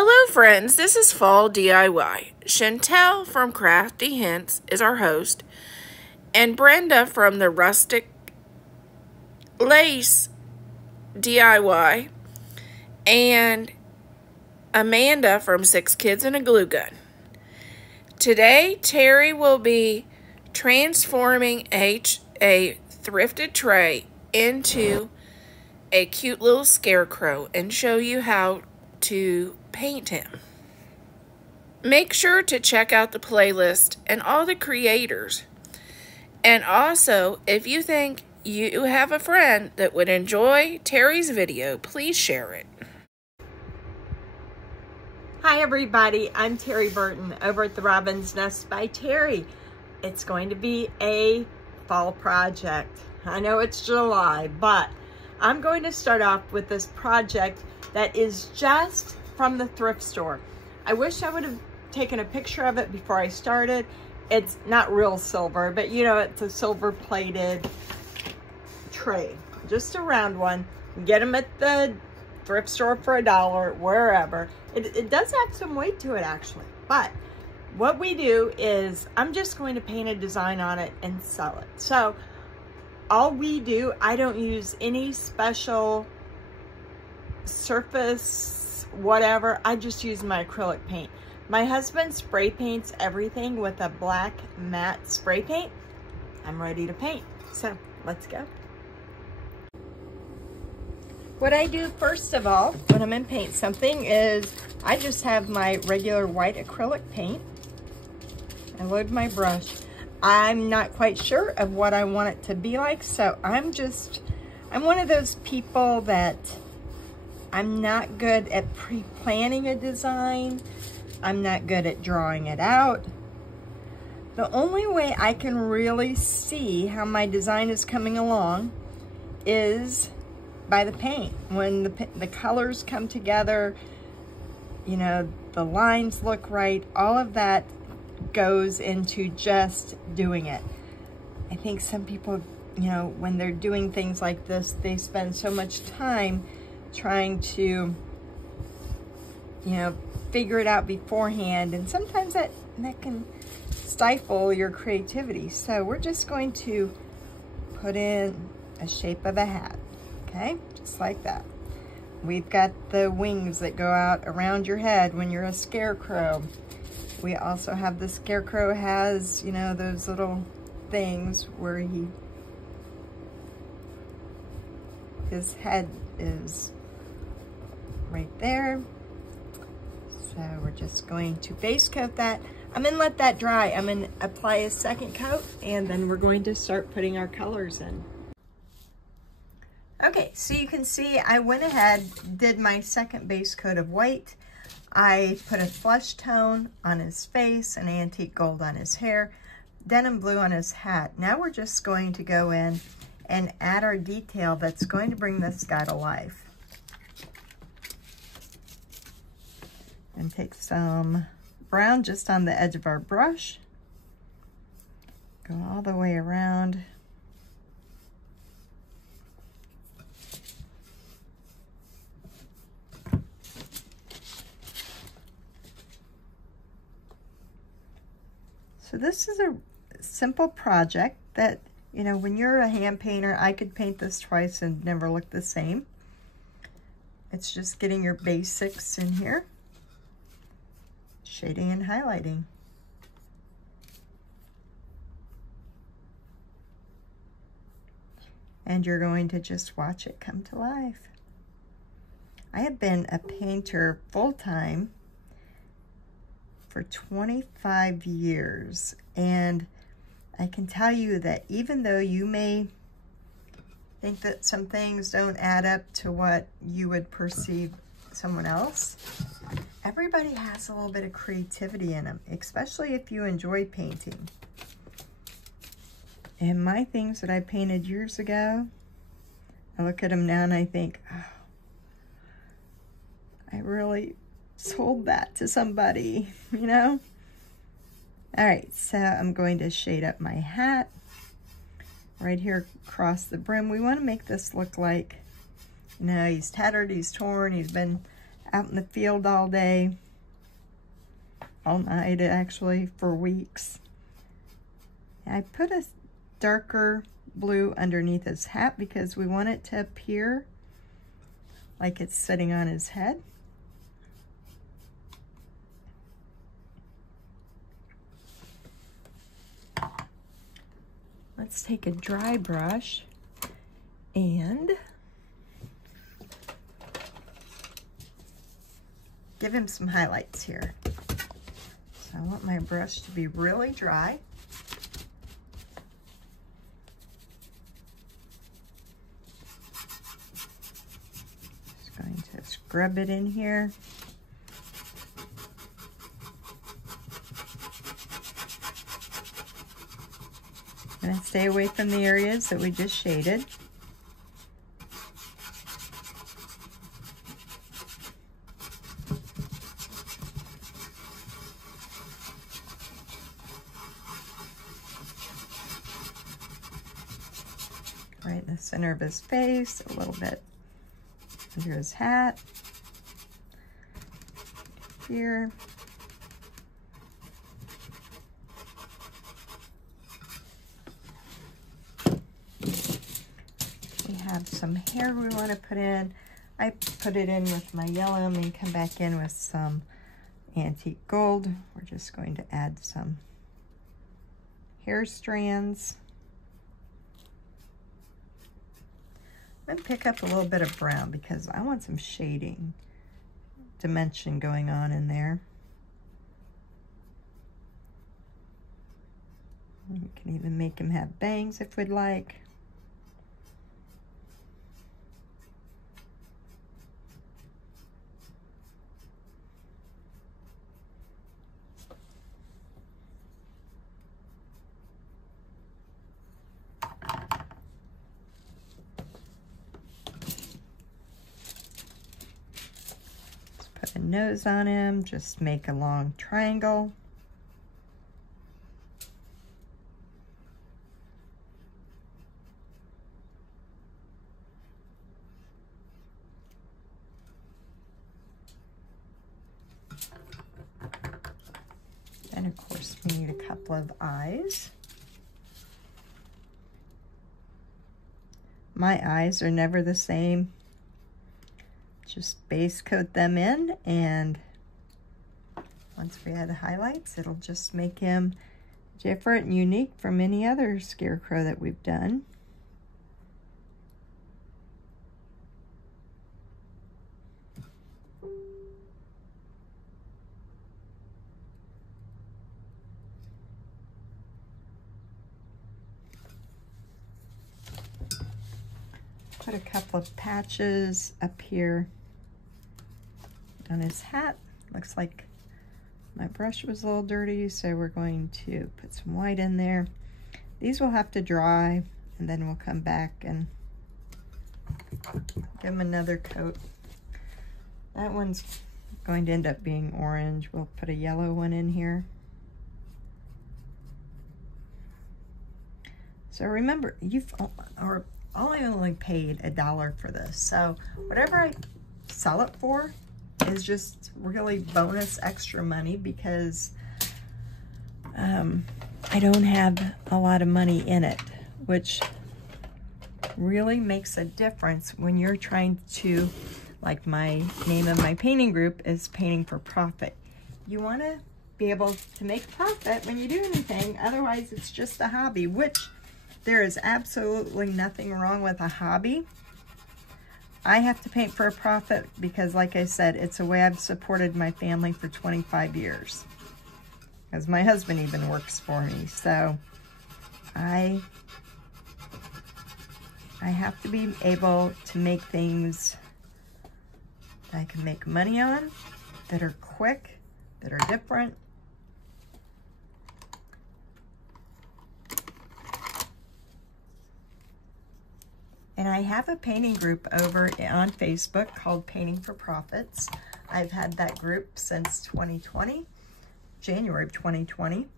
Hello friends, this is Fall DIY. Chantel from Crafty Hints is our host, and Brenda from the Rustic Lace DIY, and Amanda from 6 Kids and a Glue Gun. Today, Terry will be transforming a thrifted tray into a cute little scarecrow and show you how to paint him. Make sure to check out the playlist and all the creators. And also, if you think you have a friend that would enjoy Terry's video, please share it. Hi everybody, I'm Terry Burton over at the Robin's Nest by Terry. It's going to be a fall project. I know it's July, but I'm going to start off with this project that is just from the thrift store. I wish I would have taken a picture of it before I started. It's not real silver, but you know, it's a silver plated tray, just a round one. You get them at the thrift store for $1, wherever. It does have some weight to it actually, but what we do is I'm just going to paint a design on it and sell it. So all we do, I don't use any special surface, whatever. I just use my acrylic paint. My husband spray paints everything with a black matte spray paint. I'm ready to paint, so let's go. What I do first of all, when I'm in paint something, is I just have my regular white acrylic paint. I load my brush. I'm not quite sure of what I want it to be like, so I'm one of those people that I'm not good at pre-planning a design. I'm not good at drawing it out. The only way I can really see how my design is coming along is by the paint. When the colors come together, you know, the lines look right, all of that goes into just doing it. I think some people, you know, when they're doing things like this, they spend so much time trying to, you know, figure it out beforehand, and sometimes that can stifle your creativity. So we're just going to put in a shape of a hat, okay, just like that. We've got the wings that go out around your head when you're a scarecrow. We also have the scarecrow has, you know, those little things where his head is right there. So we're just going to base coat that. I'm gonna let that dry. I'm gonna apply a second coat, and then we're going to start putting our colors in. Okay, so you can see I went ahead, did my second base coat of white. I put a flesh tone on his face, an antique gold on his hair, denim blue on his hat. Now we're just going to go in and add our detail that's going to bring this guy to life. And take some brown just on the edge of our brush. Go all the way around. So this is a simple project that, you know, when you're a hand painter, I could paint this twice and never look the same. It's just getting your basics in here. Shading and highlighting. And you're going to just watch it come to life. I have been a painter full-time for 25 years, and I can tell you that even though you may think that some things don't add up to what you would perceive someone else, everybody has a little bit of creativity in them, especially if you enjoy painting. And my things that I painted years ago, I look at them now and I think, oh, I really sold that to somebody, you know? All right, so I'm going to shade up my hat right here across the brim. We want to make this look like, you know, he's tattered, he's torn, he's been out in the field all day, all night actually, for weeks. I put a darker blue underneath his hat because we want it to appear like it's sitting on his head. Let's take a dry brush and give him some highlights here. So I want my brush to be really dry. Just going to scrub it in here. I'm going to stay away from the areas that we just shaded. Right in the center of his face, a little bit under his hat, here. We have some hair we want to put in. I put it in with my yellow and come back in with some antique gold. We're just going to add some hair strands. I'm going to pick up a little bit of brown because I want some shading dimension going on in there. We can even make him have bangs if we'd like. Put a nose on him, just make a long triangle. And of course we need a couple of eyes. My eyes are never the same. Just base coat them in, and once we add the highlights, it'll just make him different and unique from any other Scarecrow that we've done. Put a couple of patches up here on his hat. Looks like my brush was a little dirty, so we're going to put some white in there. These will have to dry, and then we'll come back and give him another coat. That one's going to end up being orange. We'll put a yellow one in here. So remember, I only paid $1 for this. So whatever I sell it for is just really bonus extra money because I don't have a lot of money in it, which really makes a difference when you're trying to, like my name of my painting group is Painting for Profit. You want to be able to make profit when you do anything, otherwise it's just a hobby, which there is absolutely nothing wrong with a hobby. I have to paint for a profit because, like I said, it's a way I've supported my family for 25 years. Because my husband even works for me. So I have to be able to make things that I can make money on, that are quick, that are different. And I have a painting group over on Facebook called Painting for Profits. I've had that group since 2020, January of 2020.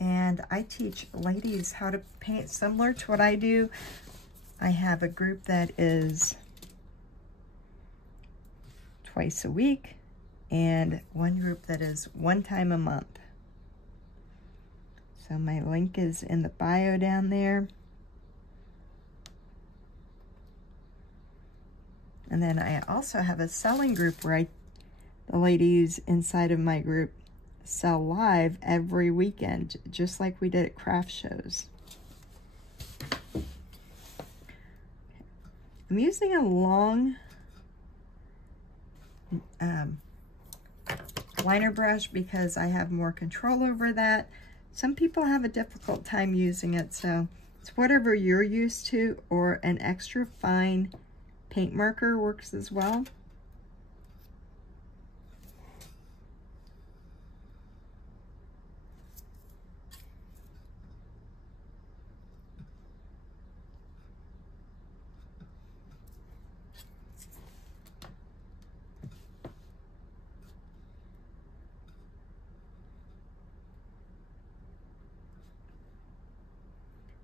And I teach ladies how to paint similar to what I do. I have a group that is twice a week, and one group that is 1 time a month. So my link is in the bio down there. And then I also have a selling group where the ladies inside of my group sell live every weekend, just like we did at craft shows. I'm using a long liner brush because I have more control over that. Some people have a difficult time using it, so it's whatever you're used to, or an extra fine paint marker works as well.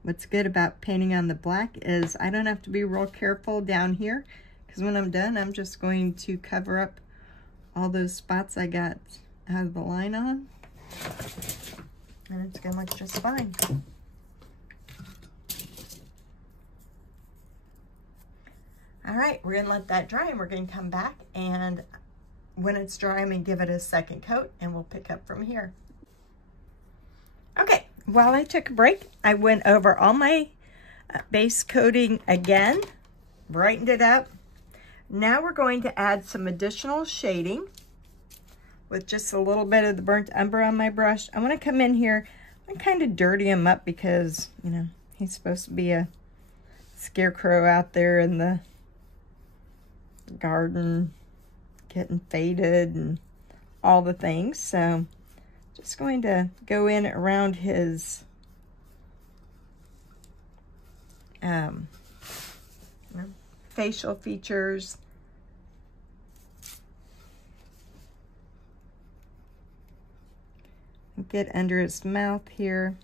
What's good about painting on the black is I don't have to be real careful down here, because when I'm done, I'm just going to cover up all those spots I got out of the line on, and it's gonna look just fine. All right, we're gonna let that dry, and we're gonna come back, and when it's dry, I'm gonna give it a second coat, and we'll pick up from here. Okay. While I took a break, I went over all my base coating again, brightened it up. Now we're going to add some additional shading with just a little bit of the burnt umber on my brush. I want to come in here and kind of dirty him up because, you know, he's supposed to be a scarecrow out there in the garden getting faded and all the things. So just going to go in around his facial features. Get under his mouth here.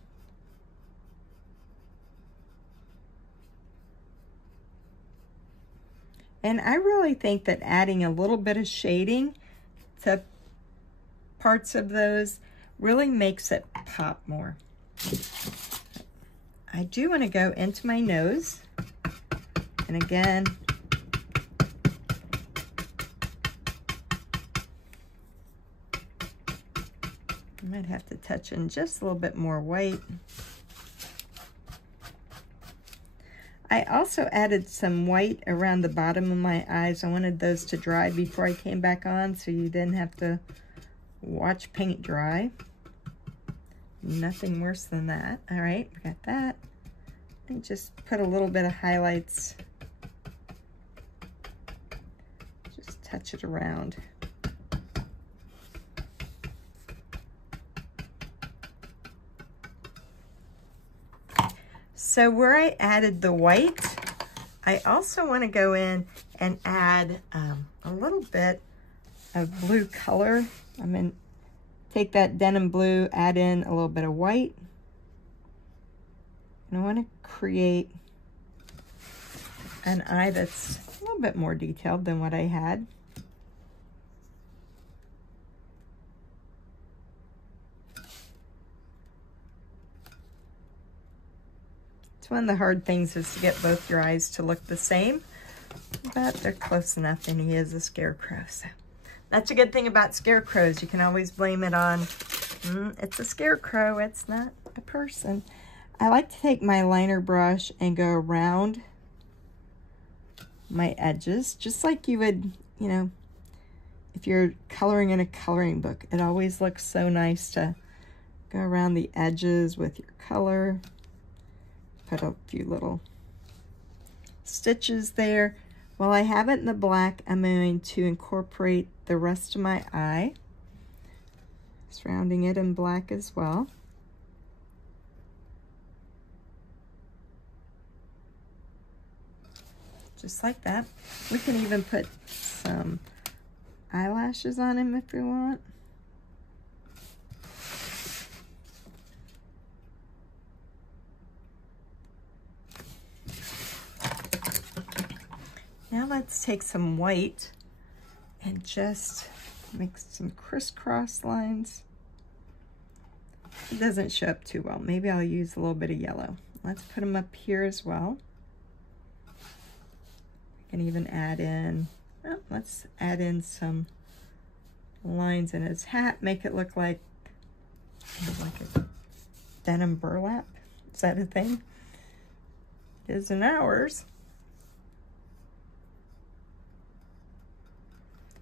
And I really think that adding a little bit of shading to parts of those really makes it pop more. I do want to go into my nose, and again, I might have to touch in just a little bit more white. I also added some white around the bottom of my eyes. I wanted those to dry before I came back on, so you didn't have to watch paint dry. Nothing worse than that. All right, we got that. And just put a little bit of highlights. Just touch it around. So where I added the white, I also want to go in and add a little bit of blue color. I'm going to take that denim blue, add in a little bit of white. And I want to create an eye that's a little bit more detailed than what I had. It's one of the hard things is to get both your eyes to look the same, but they're close enough, and he is a scarecrow. So that's a good thing about scarecrows. You can always blame it on, it's a scarecrow, it's not a person. I like to take my liner brush and go around my edges, just like you would, you know, if you're coloring in a coloring book. It always looks so nice to go around the edges with your color. Put a few little stitches there. While I have it in the black, I'm going to incorporate the rest of my eye, surrounding it in black as well. Just like that. We can even put some eyelashes on him if we want. Now let's take some white and just make some crisscross lines. It doesn't show up too well. Maybe I'll use a little bit of yellow. Let's put them up here as well. We can even add in, oh, let's add in some lines in his hat, make it look like a denim burlap. Is that a thing? It is in ours.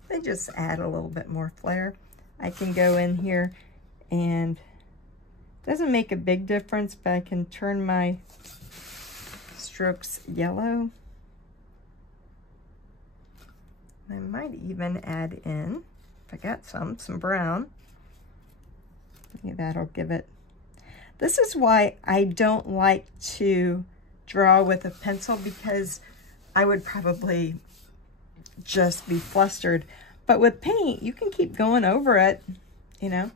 They just add a little bit more flair. I can go in here and it doesn't make a big difference, but I can turn my strokes yellow. I might even add in, if I got some brown. Maybe that'll give it. This is why I don't like to draw with a pencil, because I would probably just be flustered. But with paint, you can keep going over it, you know.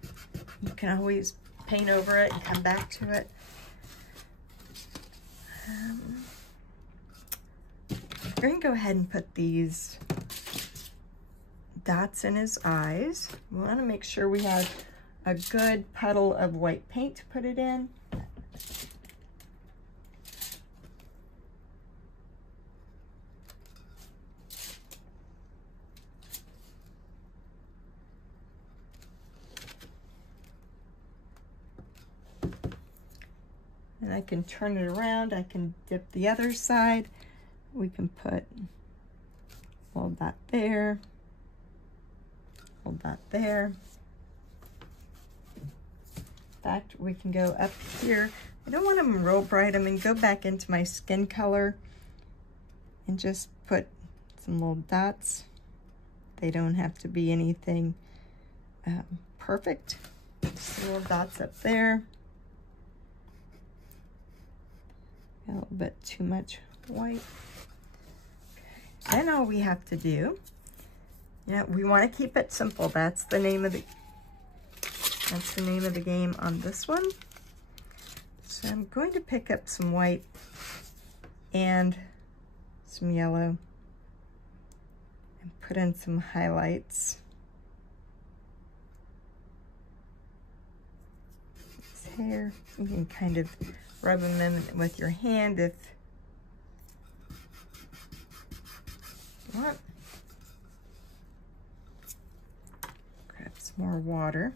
You can always paint over it and come back to it. I'm going to go ahead and put these dots in his eyes. We want to make sure we have a good puddle of white paint to put it in. And I can turn it around. I can dip the other side. We can put a little dot there, a little dot there. In fact, we can go up here. I don't want them real bright. I'm going to go back into my skin color and just put some little dots. They don't have to be anything perfect. Just little dots up there. Got a little bit too much white. Okay. Then all we have to do, we want to keep it simple. That's the name of the game on this one. So I'm going to pick up some white and some yellow and put in some highlights. His hair, you can kind of rub them in with your hand if you want. Grab some more water.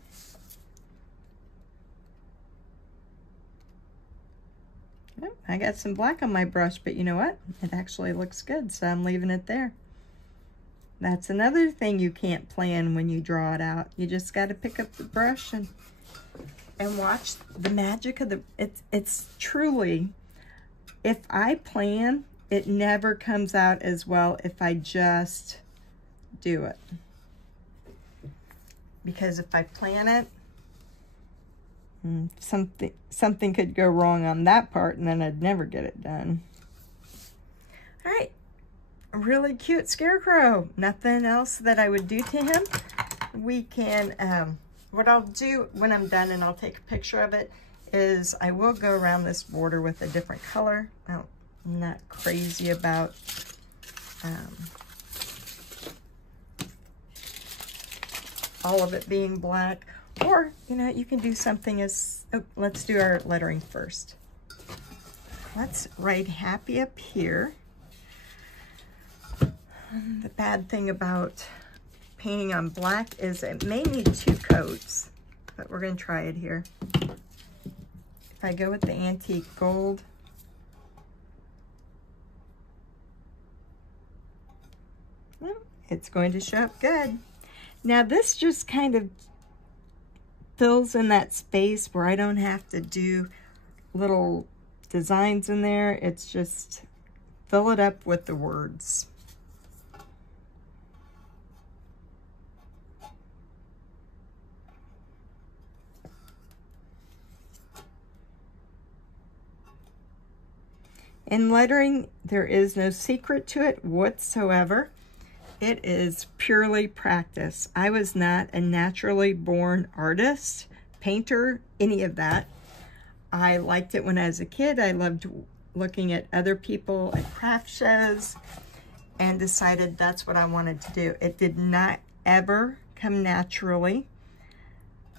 Yep, I got some black on my brush, but you know what? It actually looks good, so I'm leaving it there. That's another thing you can't plan when you draw it out. You just got to pick up the brush and watch the magic of the, it's truly, if I plan, it never comes out as well if I just do it. Because if I plan it, something could go wrong on that part and then I'd never get it done. All right, a really cute Scarecrow. Nothing else that I would do to him. We can, what I'll do when I'm done, and I'll take a picture of it, is I will go around this border with a different color. I'm not crazy about all of it being black. Or, you can do something as, oh, let's do our lettering first. Let's write happy up here. The bad thing about painting on black is it may need 2 coats, but we're going to try it here. If I go with the antique gold, it's going to show up good. Now this just kind of fills in that space where I don't have to do little designs in there. It's just fill it up with the words. In lettering, there is no secret to it whatsoever. It is purely practice. I was not a naturally born artist, painter, any of that. I liked it when I was a kid. I loved looking at other people at craft shows. and decided that's what I wanted to do. It did not ever come naturally.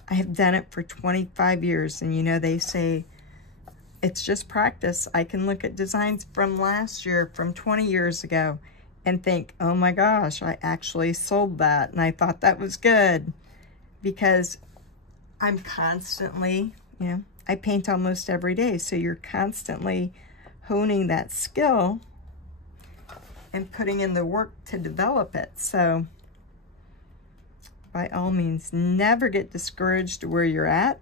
I have done it for 25 years, and you know, they say it's just practice. I can look at designs from last year, from 20 years ago, and think, oh my gosh, I actually sold that, and I thought that was good, because I'm constantly, you know, I paint almost every day, so you're constantly honing that skill and putting in the work to develop it. So by all means, never get discouraged where you're at,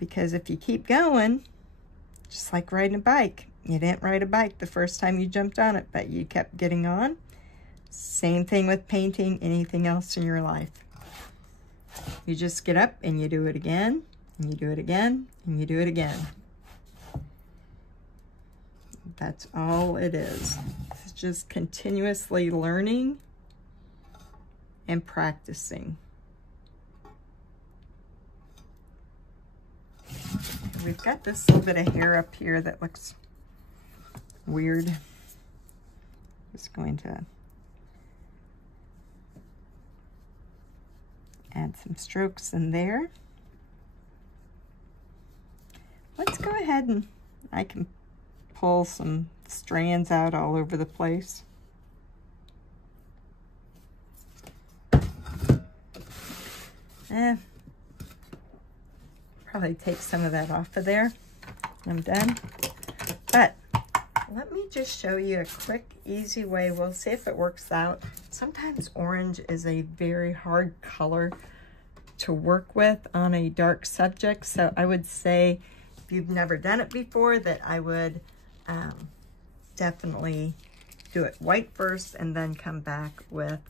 because if you keep going, just like riding a bike, you didn't ride a bike the first time you jumped on it, but you kept getting on. Same thing with painting, anything else in your life. You just get up and you do it again, and you do it again, and you do it again. That's all it is. It's just continuously learning and practicing. We've got this little bit of hair up here that looks weird. Just going to add some strokes in there. Let's go ahead and I can pull some strands out all over the place. Probably take some of that off of there. I'm done. But let me just show you a quick, easy way. We'll see if it works out. Sometimes orange is a very hard color to work with on a dark subject. So I would say, if you've never done it before, that I would definitely do it white first and then come back with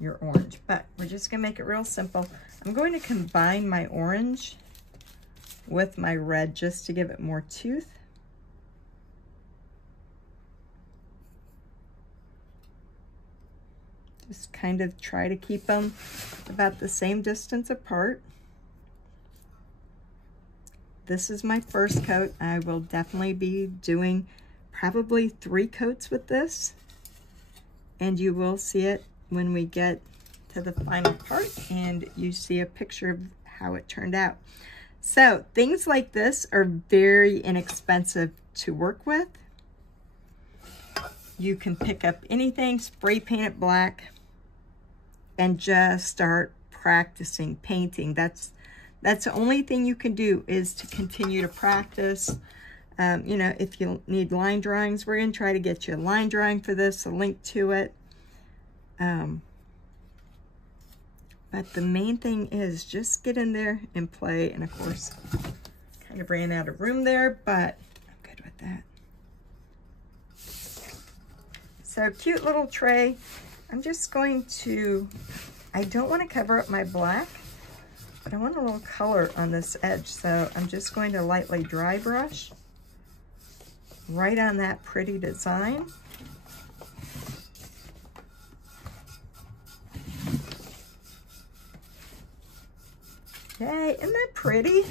your orange. But we're just gonna make it real simple. I'm going to combine my orange with my red just to give it more tooth. Just kind of try to keep them about the same distance apart. This is my first coat. I will definitely be doing probably 3 coats with this, and you will see it when we get to the final part and you see a picture of how it turned out. So things like this are very inexpensive to work with. You can pick up anything, spray paint it black, and just start practicing painting. That's the only thing you can do, is to continue to practice. You know, if you need line drawings, we're going to try to get you a line drawing for this, a link to it. But the main thing is just get in there and play. And of course, kind of ran out of room there, but I'm good with that. So cute little tray. I'm just going to, I don't want to cover up my black, but I want a little color on this edge. So I'm just going to lightly dry brush right on that pretty design. Yay, isn't that pretty?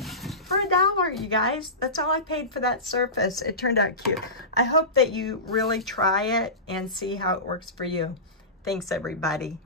For $1, you guys. That's all I paid for that surface. It turned out cute. I hope that you really try it and see how it works for you. Thanks, everybody.